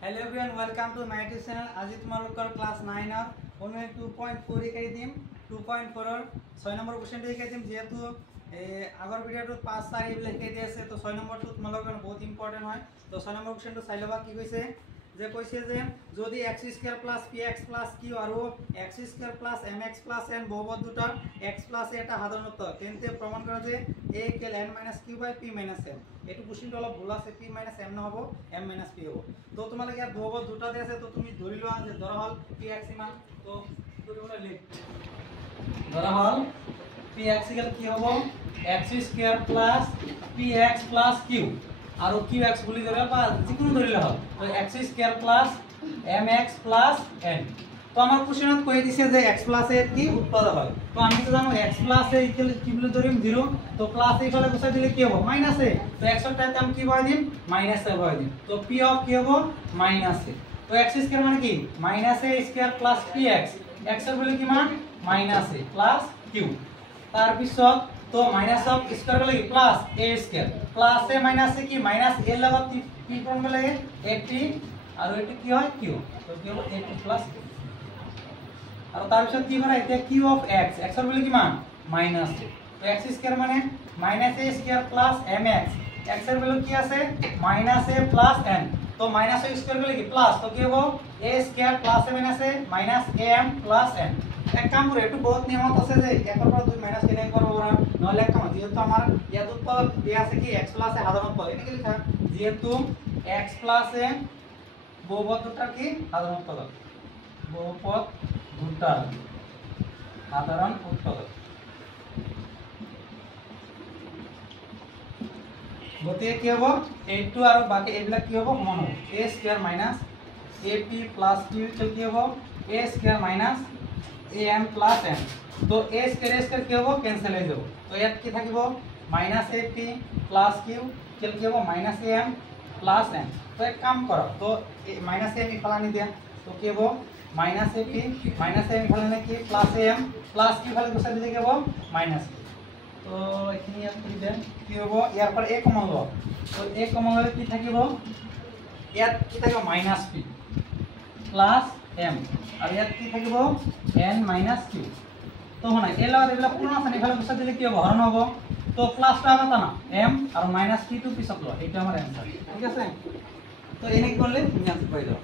Hello everyone, welcome to my YouTube channel. আজি তোমালোকৰ class 9 ৰ অনু 2.4 শিকাই দিম 2.4 ৰ 6 নম্বৰ কোৱেশ্চনটো শিকাই দিম যেহেতু আগৰ ভিডিওটোত 5 4 এইবিলাক শিকাই দি আছে তো 6 নম্বৰটো তোমালোকৰ বহুত ইম্পৰ্টেন্ট হয় তো 6 নম্বৰ কোৱেশ্চনটো চাই লবা কি কৈছে যে কৈছে যে যদি x² + px + q আৰু x² + mx + n বহুপদ দুটাৰ x + a এটা সাধাৰণ উত্তৰ তেন্তে প্ৰমাণ কৰা যে a = n - q / p - m এটো কোশ্চেনটো অলপ ভুল আছে p - m নহব m - p হ'ব তো তোমালোকে ইয়াত বহুপদ দুটা দি আছে তো তুমি ধৰি লোৱা যে ধৰা হল px ইমান তো কৰিবলৈ লিখ ধৰা হল px কি হ'ব x² + px + q আৰু qx বুলি ধৰিলে বা যিকোনো ধৰিলে হ'ল তো x² + mx + n তো আমাৰ কোশ্চেনত কৈ দিছে যে x + a কি উৎপাদক হয় তো আমি তো জানো x + a কি বুলি ধৰিম 0 তো প্লাস a ফালে গুছাই দিলে কি হ'ব -a তো x এর ঠাইতে আমি কি বহাই দিম -a বহাই দিম তো p অফ কি হ'ব -a তো x² মানে কি -a² + px x এর ভ্যালু কি মান -a + q তার পিছত তো মাইনাস অফ স্কয়ার গলে plus a square plus a minus a কি মাইনাস a লগত p ফর্ম গলে at আর এটি কি হয় q তো কি হবে at প্লাস আর তার পিছত কি করে এটা q অফ x x এর ভ্যালু কি মান মাইনাস তো x স্কয়ার মানে minus a square plus mx x এর ভ্যালু কি আছে মাইনাস a প্লাস n তো মাইনাস a স্কয়ার গলে কি প্লাস তো কি হবে a square plus a minus a minus am plus n এক কাম করে একটু বহুত নিয়মত আছে যে 1 এর পর 2 মাইনাস কেনে করব না নহলে এক কাম যেহেতু আমার ইয়াত উৎপাদক দেয়া আছে কি x + a সাধারণ উৎপাদক এনে কি লেখা যেহেতু x + a বহুপদ দুটার কি সাধারণ উৎপাদক বহুপদ দুটার সাধারণ উৎপাদক গতিকে কি হ'ব a2 আৰু বাকি এইবিলাক কি হ'ব সমান হ'ব a² - ap + q কি হ'ব a² - am + n তো a স্কয়ার কি হ'ব ক্যান্সেল হৈ যাব তো ইয়াত কি থাকিব -ap + q কি হ'ব -am + n তো এক কাম কৰক তো -am ইফালে নি দিয়া তো কি হ'ব -ap -am ইফালে নে কি +am + q ইফালে গুছাই দিলে কি হ'ব - তো এখিনি ইয়াত কি দেন কি হ'ব ইয়াৰ পৰা a কমন লও তো a কমন ললে কি থাকিব ইয়াত কি থাকিব -p + m আর ইয়াত কি থাকিব n - q তো হনা a লগত এবিলাক পূৰ্ণ আছে ইফালে গুছাই দিলে কি হ'ব হৰণ হ'ব তো প্লাসটা আটা না m আর -p টো পিছত ল এটা আমার आंसर ঠিক আছে তো এনে করলে তুমি आंसर পাই যাও